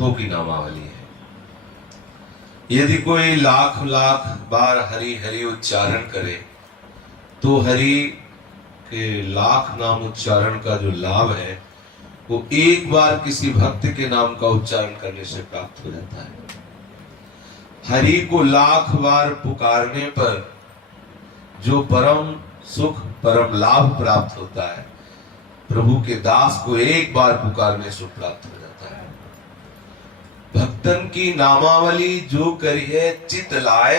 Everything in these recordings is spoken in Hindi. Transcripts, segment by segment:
भक्तों की नामावली है। यदि कोई लाख लाख बार हरि हरि उच्चारण करे तो हरि के लाख नाम उच्चारण का जो लाभ है वो एक बार किसी भक्त के नाम का उच्चारण करने से प्राप्त हो जाता है। हरि को लाख बार पुकारने पर जो परम सुख परम लाभ प्राप्त होता है, प्रभु के दास को एक बार पुकारने से प्राप्त हो जाता है। भक्तन की नामावली जो करिए चित लाए,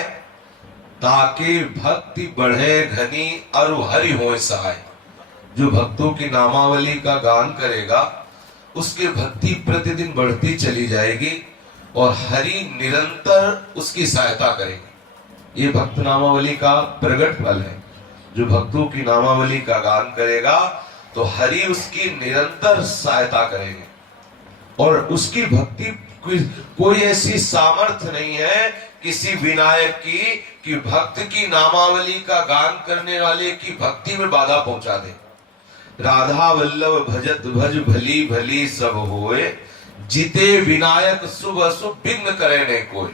ताके भक्ति बढ़े घनी और हरि होए सहाय। जो भक्तों की नामावली का गान करेगा उसके भक्ति प्रतिदिन बढ़ती चली जाएगी और हरि निरंतर उसकी सहायता करेंगे। ये भक्त नामावली का प्रगट फल है। जो भक्तों की नामावली का गान करेगा तो हरि उसकी निरंतर सहायता करेंगे और उसकी भक्ति कोई ऐसी सामर्थ्य नहीं है किसी विनायक की कि भक्त की नामावली का गान करने वाले की भक्ति में बाधा पहुंचा दे। राधा वल्लभ भजत भज भली भली सब होए, जिते विनायक शुभ अशुभ विघ्न करे नहीं कोई।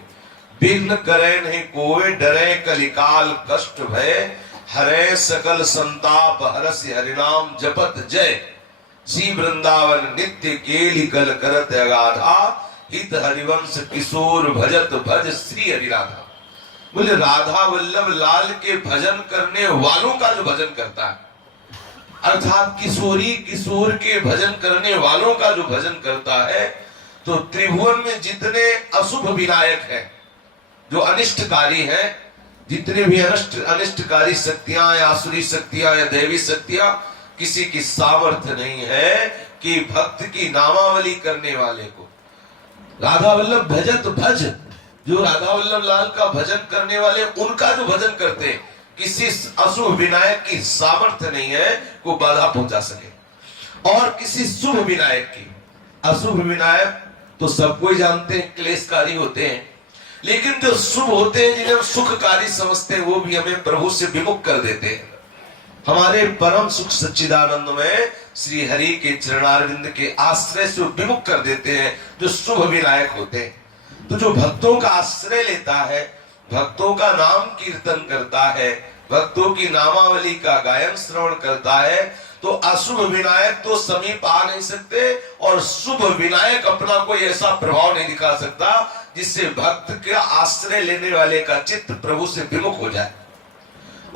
विघ्न करे नहीं कोई, डरे कलिकाल कष्ट भय, हरे सकल संताप हरस हरिनाम जपत जय। श्री वृंदावन नित्य केली कल करत अगाधा, हित हरिवंश किशोर भजत भज श्री हरि राधा। बोले राधा वल्लभ लाल के भजन करने वालों का जो भजन करता है, अर्थात किशोरी किशोर के भजन करने वालों का जो भजन करता है, तो त्रिभुवन में जितने अशुभ विनायक हैं, जो अनिष्टकारी हैं, जितने भी अनिष्टकारी शक्तियां या आसुरी शक्तियां या दैवी शक्तियां, किसी की सामर्थ्य नहीं है कि भक्त की नामावली करने वाले को राधा वल्लभ भजत भज, जो राधा वल्लभ लाल का भजन करने वाले उनका जो भजन करते, किसी अशुभ विनायक की सामर्थ्य नहीं है को बाधा पहुंचा सके। और किसी शुभ विनायक की, अशुभ विनायक तो सबको ही जानते हैं क्लेशकारी होते हैं, लेकिन जो शुभ होते हैं जिन्हें सुखकारी समझते हैं वो भी हमें प्रभु से विमुख कर देते हैं। हमारे परम सुख सच्चिदानंद में श्री हरि के चरणारविंद के आश्रय से विमुख कर देते हैं जो शुभ विनायक होते हैं। तो जो भक्तों का आश्रय लेता है, भक्तों का नाम कीर्तन करता है, भक्तों की नामावली का गायन श्रवण करता है, तो अशुभ विनायक तो समीप आ नहीं सकते और शुभ विनायक अपना कोई ऐसा प्रभाव नहीं दिखा सकता जिससे भक्त के आश्रय लेने वाले का चित्त प्रभु से विमुख हो जाए।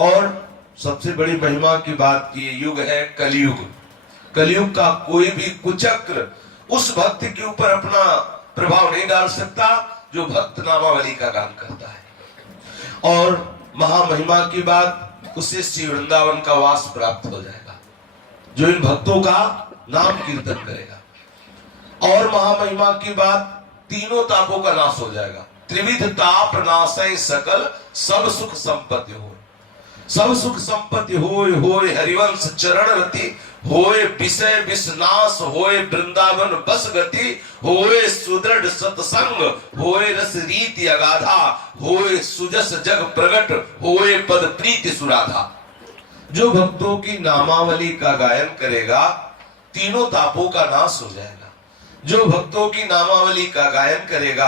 और सबसे बड़ी महिमा की बात की युग है कलयुग। कलयुग का कोई भी कुचक्र उस भक्त के ऊपर अपना प्रभाव नहीं डाल सकता जो भक्त नामावली का गान करता है। और महामहिमा की बात, उसे श्री वृंदावन का वास प्राप्त हो जाएगा जो इन भक्तों का नाम कीर्तन करेगा। और महामहिमा की बात, तीनों तापों का नाश हो जाएगा। त्रिविध ताप नाशय सकल सब सुख संपत्ति हो। सब सुख संपत्ति होय होय हरिवंश चरण रति, होय विषय विषनाश, होय वृंदावन बस गति, होय सुदृढ़ सत्संग, होय रस रीति अगाधा, होय सुजस जग प्रगट, होय पद प्रीति सुराधा। जो भक्तों की नामावली का गायन करेगा तीनों तापों का नाश हो जाएगा। जो भक्तों की नामावली का गायन करेगा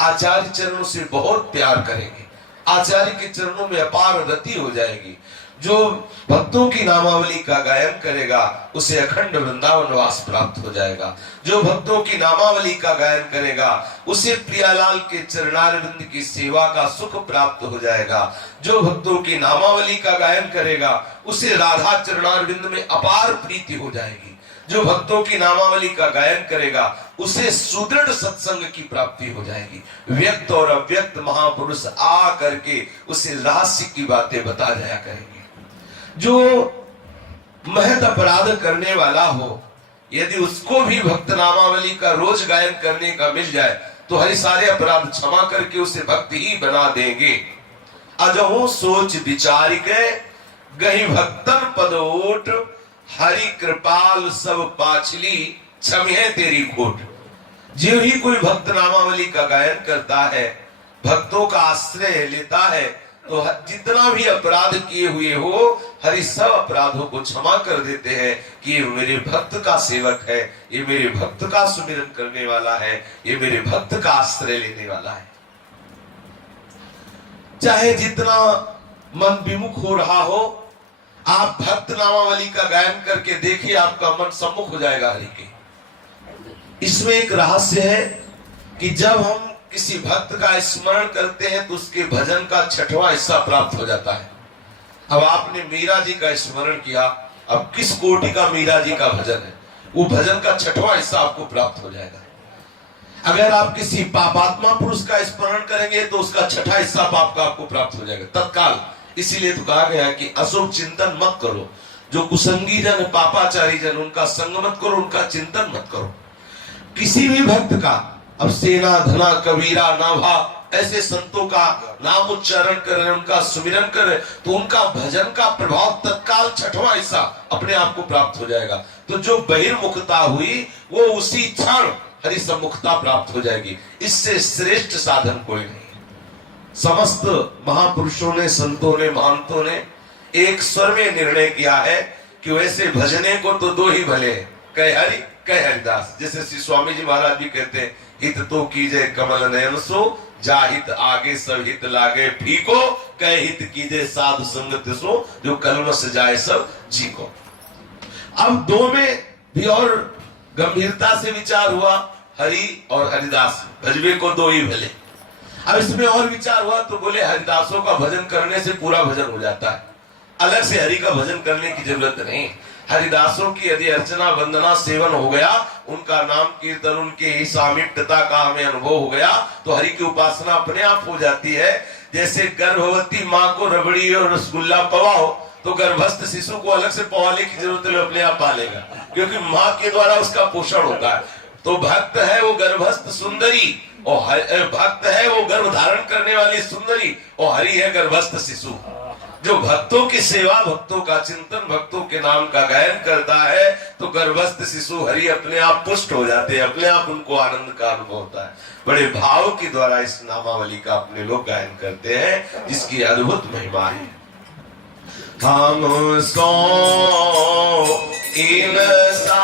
आचार्य चरणों से बहुत प्यार करेंगे, आचार्य के चरणों में अपार रति हो जाएगी। जो भक्तों की नामावली का गायन करेगा उसे अखंड वृंदावन वास प्राप्त हो जाएगा। जो भक्तों की नामावली का गायन करेगा उसे प्रियालाल के चरणारविंद की सेवा का सुख प्राप्त हो जाएगा। जो भक्तों की नामावली का गायन करेगा उसे राधा चरणारविंद में अपार प्रीति हो जाएगी। जो भक्तों की नामावली का गायन करेगा उसे सुदृढ़ सत्संग की प्राप्ति हो जाएगी। व्यक्त और अव्यक्त महापुरुष आ करके उसे रहस्य की बातें बता जाया करेंगे। जो महत अपराध करने वाला हो, यदि उसको भी भक्त नामावली का रोज गायन करने का मिल जाए तो हरि सारे अपराध क्षमा करके उसे भक्त ही बना देंगे। अजहू सोच विचार के गही भक्तन पद ओट, हरि कृपाल सब पाछली क्षमे तेरी खोट। जो ही कोई भक्त नामावली का गायन करता है, भक्तों का आश्रय लेता है, तो जितना भी अपराध किए हुए हो हरि सब अपराधों को क्षमा कर देते हैं कि ये मेरे भक्त का सेवक है, ये मेरे भक्त का सुमिरन करने वाला है, ये मेरे भक्त का आश्रय लेने वाला है। चाहे जितना मन विमुख हो रहा हो, आप भक्त नामावली का गायन करके देखिए, आपका मन सम्मुख हो जाएगा हरि के। इसमें एक रहस्य है कि जब हम किसी भक्त का स्मरण करते हैं तो उसके भजन का 6वां हिस्सा प्राप्त हो जाता है। अब आपने मीरा जी का स्मरण किया, अब किस कोटि का मीरा जी का भजन है, वो भजन का 6वां हिस्सा आपको प्राप्त हो जाएगा। अगर आप किसी पापात्मा पुरुष का स्मरण करेंगे तो उसका 6वां हिस्सा पाप का आपको प्राप्त हो जाएगा तत्काल। इसीलिए तो कहा गया कि अशुभ चिंतन मत करो, जो कुसंगी जन पापाचारी जन उनका संग मत करो, उनका चिंतन मत करो। किसी भी भक्त का, अब सेना धना कबीरा नाभा ऐसे संतों का नाम उच्चारण कर रहे, उनका सुमिरन कर रहे, तो उनका भजन का प्रभाव तत्काल 6वां हिस्सा अपने आप को प्राप्त हो जाएगा। तो जो बहिर्मुखता हुई वो उसी क्षण हरि सम्मुखता प्राप्त हो जाएगी। इससे श्रेष्ठ साधन कोई नहीं। समस्त महापुरुषों ने, संतों ने, महंतों ने एक स्वर में निर्णय किया है कि वैसे भजने को तो 2 ही भले हैं, कह हरि कह हरिदास। जैसे श्री स्वामी जी महाराज भी कहते हैं, हित तो कीजे कमल नयन सो, जाहित आगे सब हित लागे फीको, कह हित कीजे साधु संगत सो, जो कलमश जाए सब जी को। अब 2 में भी और गंभीरता से विचार हुआ, हरि और हरिदास भजबे को 2 ही भले। अब इसमें और विचार हुआ तो बोले हरिदासों का भजन करने से पूरा भजन हो जाता है, अलग से हरि का भजन करने की जरूरत नहीं। हरिदासों की यदि अर्चना वंदना सेवन हो गया, उनका नाम कीर्तन, उनके ही सामीप्यता का हमें अनुभव हो गया, तो हरि की उपासना अपने आप हो जाती है। जैसे गर्भवती माँ को रबड़ी और रसगुल्ला पवाओ तो गर्भस्थ शिशु को अलग से पवाने की जरूरत नहीं, अपने आप पालेगा, क्योंकि माँ के द्वारा उसका पोषण होता है। तो भक्त है वो गर्भस्थ सुंदरी, और भक्त है वो गर्भ धारण करने वाली सुंदरी, और हरि है गर्भस्थ शिशु। जो भक्तों की सेवा, भक्तों का चिंतन, भक्तों के नाम का गायन करता है, तो गर्भस्थ शिशु हरि अपने आप पुष्ट हो जाते हैं, अपने आप उनको आनंद का अनुभव होता है। बड़े भाव के द्वारा इस नामावली का अपने लोग गायन करते हैं, जिसकी अद्भुत महिमा है। हम सो इन सा